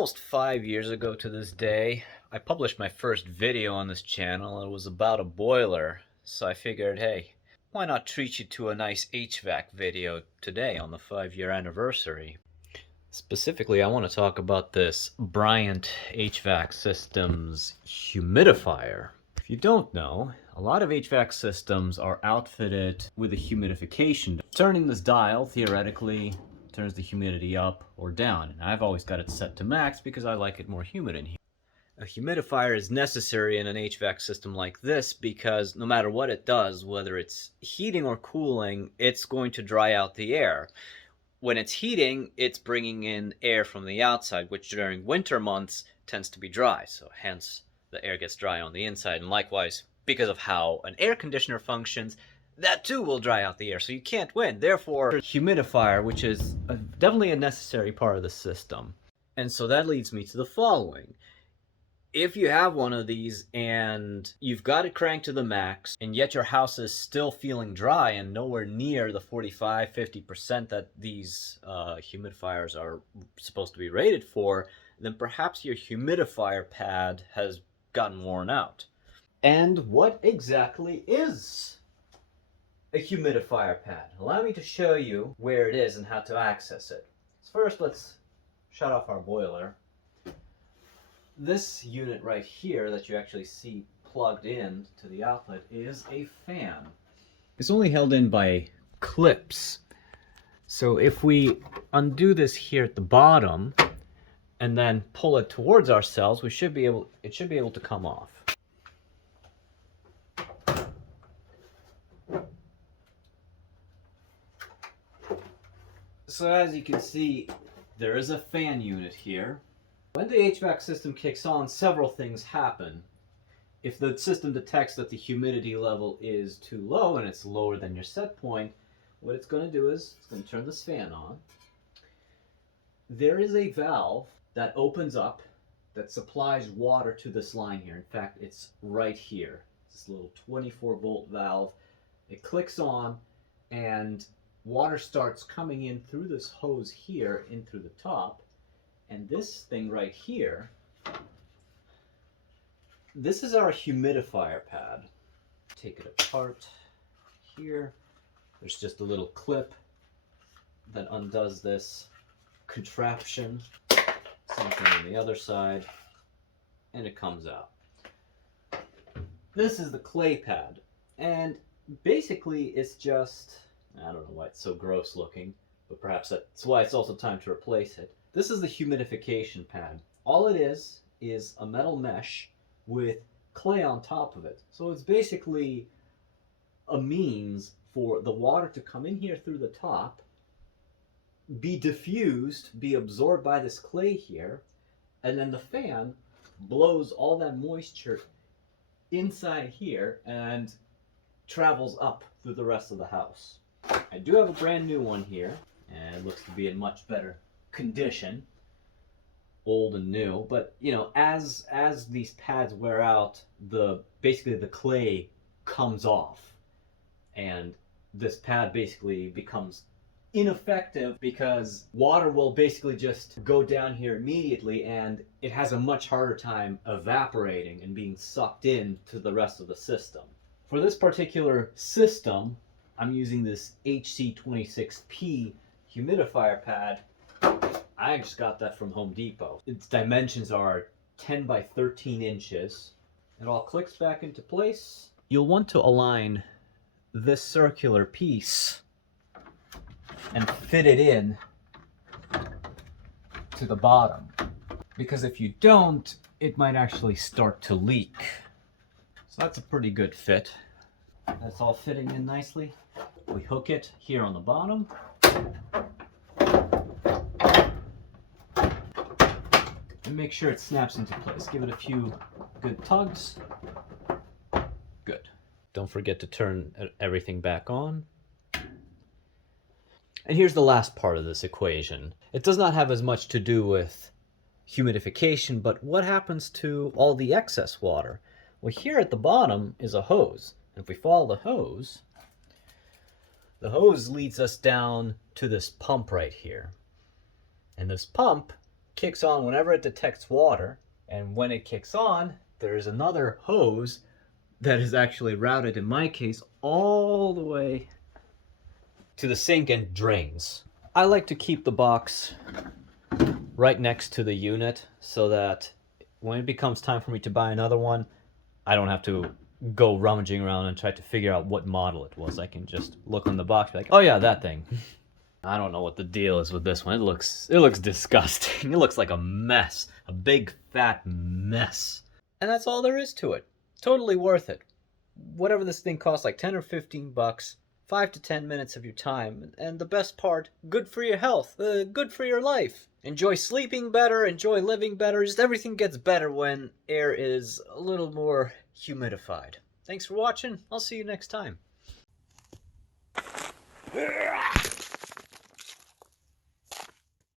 Almost 5 years ago to this day, I published my first video on this channel. It was about a boiler, so I figured, hey, why not treat you to a nice HVAC video today on the 5-year anniversary? Specifically, I want to talk about this Bryant HVAC system's humidifier. If you don't know, a lot of HVAC systems are outfitted with a humidification. Turning this dial, theoretically, turns the humidity up or down, and I've always got it set to max because I like it more humid in here. A humidifier is necessary in an HVAC system like this because no matter what it does, whether it's heating or cooling, it's going to dry out the air. When it's heating, it's bringing in air from the outside, which during winter months tends to be dry, so hence the air gets dry on the inside. And likewise, because of how an air conditioner functions, that too will dry out the air, so you can't win. Therefore, humidifier, which is definitely a necessary part of the system. And so that leads me to the following. If you have one of these and you've got it cranked to the max, and yet your house is still feeling dry and nowhere near the 45-50% that these humidifiers are supposed to be rated for, then perhaps your humidifier pad has gotten worn out. And what exactly is a humidifier pad? Allow me to show you where it is and how to access it. First, let's shut off our boiler. This unit right here that you actually see plugged in to the outlet is a fan. It's only held in by clips. So if we undo this here at the bottom and then pull it towards ourselves, it should be able to come off. So as you can see, there is a fan unit here. When the HVAC system kicks on, several things happen. If the system detects that the humidity level is too low and it's lower than your set point, what it's going to do is it's going to turn this fan on. There is a valve that opens up that supplies water to this line here. In fact, it's right here. This little 24-volt valve. It clicks on and water starts coming in through this hose here in through the top. And this thing right here, this is our humidifier pad. Take it apart here. There's just a little clip that undoes this contraption. Same thing on the other side. And it comes out. This is the clay pad. And basically it's just, I don't know why it's so gross looking, but perhaps that's why it's also time to replace it. This is the humidification pad. All it is a metal mesh with clay on top of it. So it's basically a means for the water to come in here through the top, be diffused, be absorbed by this clay here, and then the fan blows all that moisture inside here and travels up through the rest of the house. I do have a brand new one here, and it looks to be in much better condition, old and new, but you know, as these pads wear out, basically the clay comes off and this pad basically becomes ineffective because water will basically just go down here immediately and it has a much harder time evaporating and being sucked in to the rest of the system. For this particular system, I'm using this HC26P humidifier pad. I just got that from Home Depot. Its dimensions are 10 by 13 inches. It all clicks back into place. You'll want to align this circular piece and fit it in to the bottom. Because if you don't, it might actually start to leak. So that's a pretty good fit. That's all fitting in nicely. We hook it here on the bottom. And make sure it snaps into place. Give it a few good tugs. Good. Don't forget to turn everything back on. And here's the last part of this equation. It does not have as much to do with humidification, but what happens to all the excess water? Well, here at the bottom is a hose. And if we follow the hose leads us down to this pump right here. And this pump kicks on whenever it detects water, and when it kicks on, there's another hose that is actually routed, in my case, all the way to the sink and drains. I like to keep the box right next to the unit so that when it becomes time for me to buy another one, I don't have to go rummaging around and try to figure out what model it was. I can just look on the box, be like, oh yeah, that thing. I don't know what the deal is with this one. It looks disgusting. It looks like a mess, a big fat mess. And that's all there is to it. Totally worth it. Whatever this thing costs, like 10 or 15 bucks, 5 to 10 minutes of your time, and the best part, good for your health, good for your life. Enjoy sleeping better, enjoy living better, just everything gets better when air is a little more humidified. Thanks for watching, I'll see you next time.